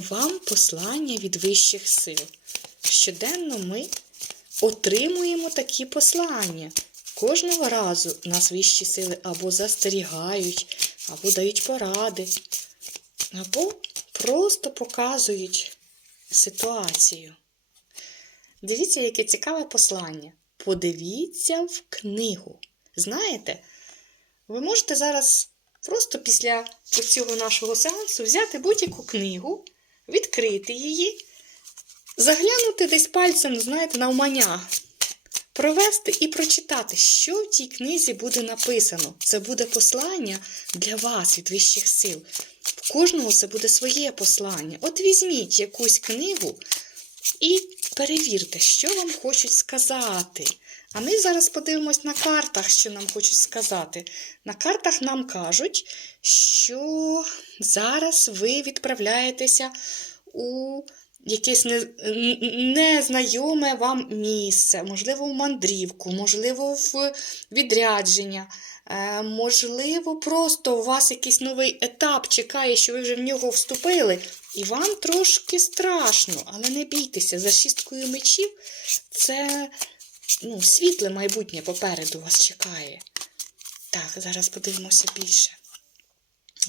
вам послання від вищих сил. Щоденно ми отримуємо такі послання. Кожного разу нас вищі сили або застерігають, або дають поради, або просто показують ситуацію. Дивіться, яке цікаве послання. Подивіться в книгу. Знаєте, ви можете зараз просто після цього нашого сеансу взяти будь-яку книгу, відкрити її, заглянути десь пальцем, знаєте, на умання, провести і прочитати, що в тій книзі буде написано. Це буде послання для вас від вищих сил. В кожного це буде своє послання. От візьміть якусь книгу і перевірте, що вам хочуть сказати. А ми зараз подивимось на картах, що нам хочуть сказати. На картах нам кажуть, що зараз ви відправляєтеся у якесь не- незнайоме вам місце, можливо, в мандрівку, можливо, в відрядження. Е, Можливо, просто у вас якийсь новий етап чекає, що ви вже в нього вступили, і вам трошки страшно, але не бійтеся, за шісткою мечів це ну, світле майбутнє попереду вас чекає. Так, зараз подивимося більше.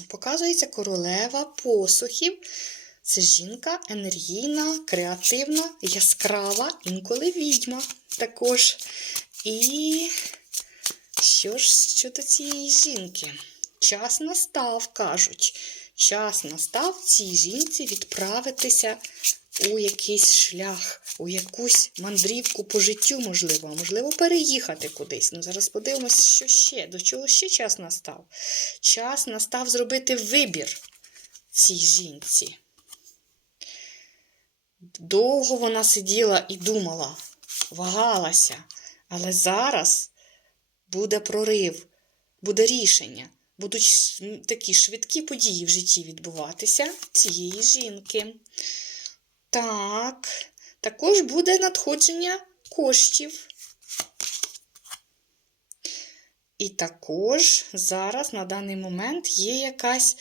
Показується королева посухів. Це жінка енергійна, креативна, яскрава, інколи відьма також. І що ж щодо цієї жінки? Час настав, кажуть. Час настав цій жінці відправитися у якийсь шлях, у якусь мандрівку по життю, можливо, а можливо, переїхати кудись. Ну, зараз подивимось, що ще, до чого ще час настав. Час настав зробити вибір цій жінці. Довго вона сиділа і думала, вагалася, але зараз буде прорив, буде рішення. Будуть такі швидкі події в житті відбуватися цієї жінки. Так, також буде надходження коштів. І також зараз на даний момент є якась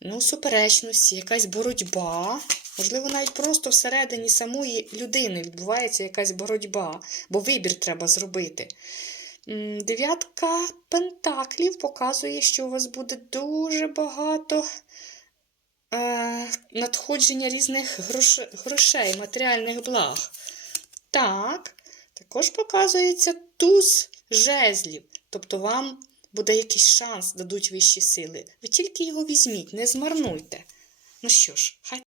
ну, суперечність, якась боротьба. Можливо, навіть просто всередині самої людини відбувається якась боротьба, бо вибір треба зробити. Дев'ятка пентаклів показує, що у вас буде дуже багато е, надходження різних грош- грошей, матеріальних благ. Так, також показується туз жезлів. Тобто вам буде якийсь шанс, дадуть вищі сили. Ви тільки його візьміть, не змарнуйте. Ну що ж, хай